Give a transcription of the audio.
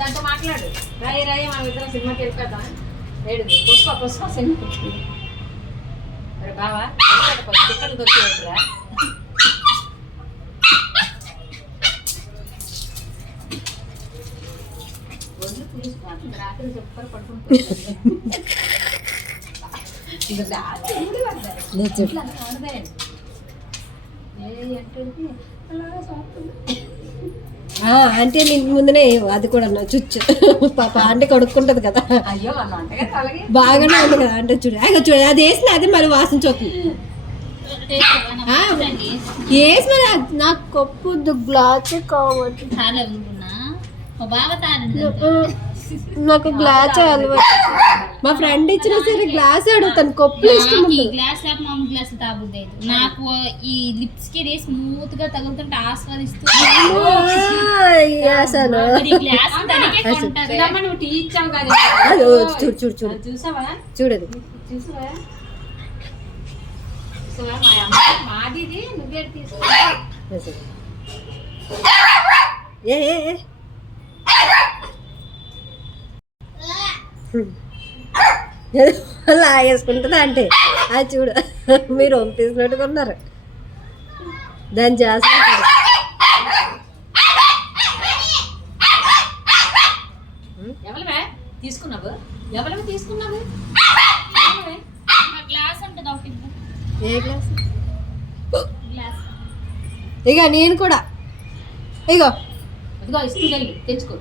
దాంతో మాట్లాడు. రాయి రాయి మనం ఇద్దరం సినిమాకి వెళ్ళిపోతాం. ఏడుది పుష్ప సినిమాకి. మరి బావా టికెట్లు దొరికేట్రా. ఒళ్ళు తీసుకుంటుంది రాత్రి చెప్తారు పడుకుంటుంది. అంటే నీకు ముందునే అది కూడా చుచ్చు పాప అంటే కడుక్కుంటది కదా. అయ్యో బాగానే ఉంది కదా అంటే చూడు చూడు అది వేసిన అది మరి వాసన చూస్తుంది. వేసి మరి నాకు కప్పు గ్లాస్ కావాలి. నాకు గ్లాస్ అలవాటు. మా ఫ్రెండ్ ఇచ్చిన సరే గ్లాస్ అడుగుతాను. కప్పు ఇష్టం. గ్లాస్ మామూలు గ్లాస్ తాగుద్ది. నాకు ఈ లిప్స్ కి స్మూత్ గా తగులుతుంటే ఆస్వాదిస్తూ అసలు నువ్వు టీ ఇచ్చావు కదా. చూడు చూడు చూడు చూసావా చూడదు చూసావా మాది నువ్వే తీసుకో. లాగేసుకుంటుందా అంటే అది చూడు మీరు పంపిస్తున్నట్టుగా ఉన్నారు. దాన్ని చేస్తారు. ఎవరివే తీసుకున్నావు? ఎవరివి తీసుకున్నావు? గ్లాస్ ఉంటుంది ఒకటి. ఏ గ్లాస్? గ్లాస్ ఇక నేను కూడా ఇగో ఇదిగో ఇస్తుంది తెచ్చుకో.